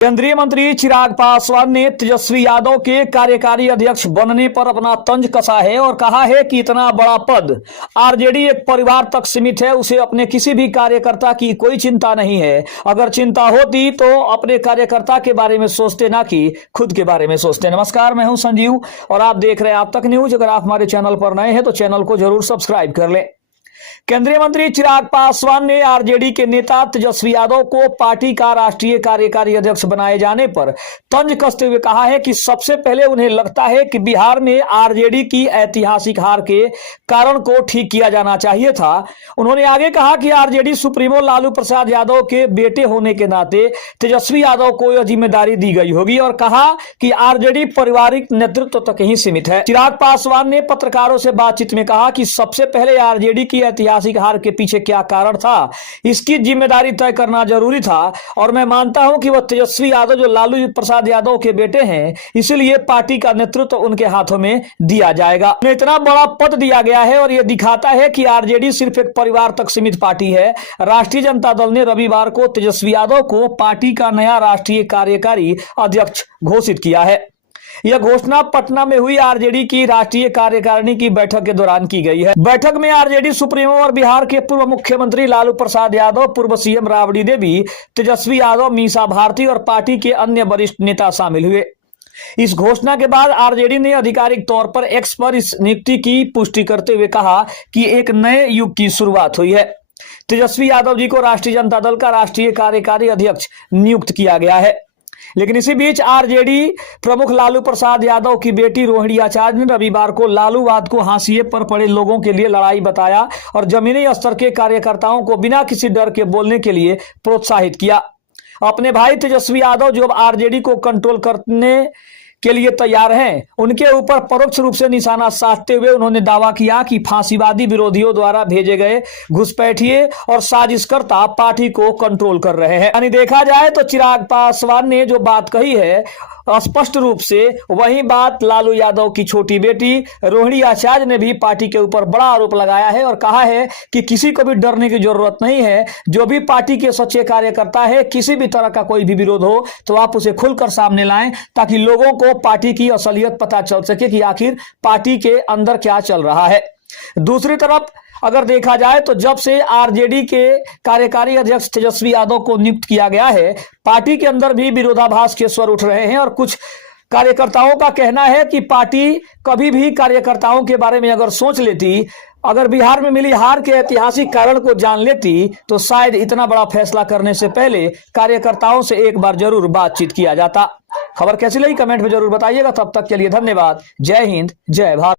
केंद्रीय मंत्री चिराग पासवान ने तेजस्वी यादव के कार्यकारी अध्यक्ष बनने पर अपना तंज कसा है और कहा है कि इतना बड़ा पद आरजेडी एक परिवार तक सीमित है, उसे अपने किसी भी कार्यकर्ता की कोई चिंता नहीं है। अगर चिंता होती तो अपने कार्यकर्ता के बारे में सोचते, ना कि खुद के बारे में सोचते। नमस्कार, मैं हूं संजीव और आप देख रहे हैं आप तक न्यूज। अगर आप हमारे चैनल पर नए हैं तो चैनल को जरूर सब्सक्राइब कर लें। केंद्रीय मंत्री चिराग पासवान ने आरजेडी के नेता तेजस्वी यादव को पार्टी का राष्ट्रीय कार्यकारी अध्यक्ष बनाए जाने पर तंज कसते हुए कहा है कि सबसे पहले उन्हें लगता है कि बिहार में आरजेडी की ऐतिहासिक हार के कारण को ठीक किया जाना चाहिए था। उन्होंने आगे कहा कि आरजेडी सुप्रीमो लालू प्रसाद यादव के बेटे होने के नाते तेजस्वी यादव को यह जिम्मेदारी दी गई होगी और कहा कि आरजेडी पारिवारिक नेतृत्व तक ही सीमित है। चिराग पासवान ने पत्रकारों से बातचीत में कहा कि सबसे पहले आरजेडी की ऐतिहासिक हार के पीछे क्या कारण था, इसकी जिम्मेदारी तय करना जरूरी था और मैं मानता हूं कि वह तेजस्वी यादव जो लालू प्रसाद यादव के बेटे हैं, इसलिए पार्टी का नेतृत्व उनके हाथों में दिया जाएगा। उन्हें इतना बड़ा पद दिया गया है और यह दिखाता है कि आरजेडी सिर्फ एक परिवार तक सीमित पार्टी है। राष्ट्रीय जनता दल ने रविवार को तेजस्वी यादव को पार्टी का नया राष्ट्रीय कार्यकारी अध्यक्ष घोषित किया है। यह घोषणा पटना में हुई आरजेडी की राष्ट्रीय कार्यकारिणी की बैठक के दौरान की गई है। बैठक में आरजेडी सुप्रीमो और बिहार के पूर्व मुख्यमंत्री लालू प्रसाद यादव, पूर्व सीएम राबड़ी देवी, तेजस्वी यादव, मीसा भारती और पार्टी के अन्य वरिष्ठ नेता शामिल हुए। इस घोषणा के बाद आरजेडी ने आधिकारिक तौर पर एक्स पर इस नियुक्ति की पुष्टि करते हुए कहा कि एक नए युग की शुरुआत हुई है। तेजस्वी यादव जी को राष्ट्रीय जनता दल का राष्ट्रीय कार्यकारी अध्यक्ष नियुक्त किया गया है। लेकिन इसी बीच आरजेडी प्रमुख लालू प्रसाद यादव की बेटी रोहिणी आचार्य ने रविवार को लालूवाद को हाशिए पर पड़े लोगों के लिए लड़ाई बताया और जमीनी स्तर के कार्यकर्ताओं को बिना किसी डर के बोलने के लिए प्रोत्साहित किया। अपने भाई तेजस्वी यादव जो अब आरजेडी को कंट्रोल करने के लिए तैयार हैं, उनके ऊपर परोक्ष रूप से निशाना साधते हुए उन्होंने दावा किया कि फांसीवादी विरोधियों द्वारा भेजे गए घुसपैठिए और साजिशकर्ता पार्टी को कंट्रोल कर रहे हैं। यानी देखा जाए तो चिराग पासवान ने जो बात कही है स्पष्ट रूप से वही बात लालू यादव की छोटी बेटी रोहिणी आचार्य ने भी पार्टी के ऊपर बड़ा आरोप लगाया है और कहा है कि किसी को भी डरने की जरूरत नहीं है। जो भी पार्टी के सच्चे कार्यकर्ता है, किसी भी तरह का कोई भी विरोध हो तो आप उसे खुलकर सामने लाएं ताकि लोगों को पार्टी की असलियत पता चल सके कि आखिर पार्टी के अंदर क्या चल रहा है। दूसरी तरफ अगर देखा जाए तो जब से आरजेडी के कार्यकारी अध्यक्ष तेजस्वी यादव को नियुक्त किया गया है, पार्टी के अंदर भी विरोधाभास के स्वर उठ रहे हैं और कुछ कार्यकर्ताओं का कहना है कि पार्टी कभी भी कार्यकर्ताओं के बारे में अगर सोच लेती, अगर बिहार में मिली हार के ऐतिहासिक कारण को जान लेती तो शायद इतना बड़ा फैसला करने से पहले कार्यकर्ताओं से एक बार जरूर बातचीत किया जाता। खबर कैसी लगी कमेंट में जरूर बताइएगा। तब तक के लिए धन्यवाद। जय हिंद, जय भारत।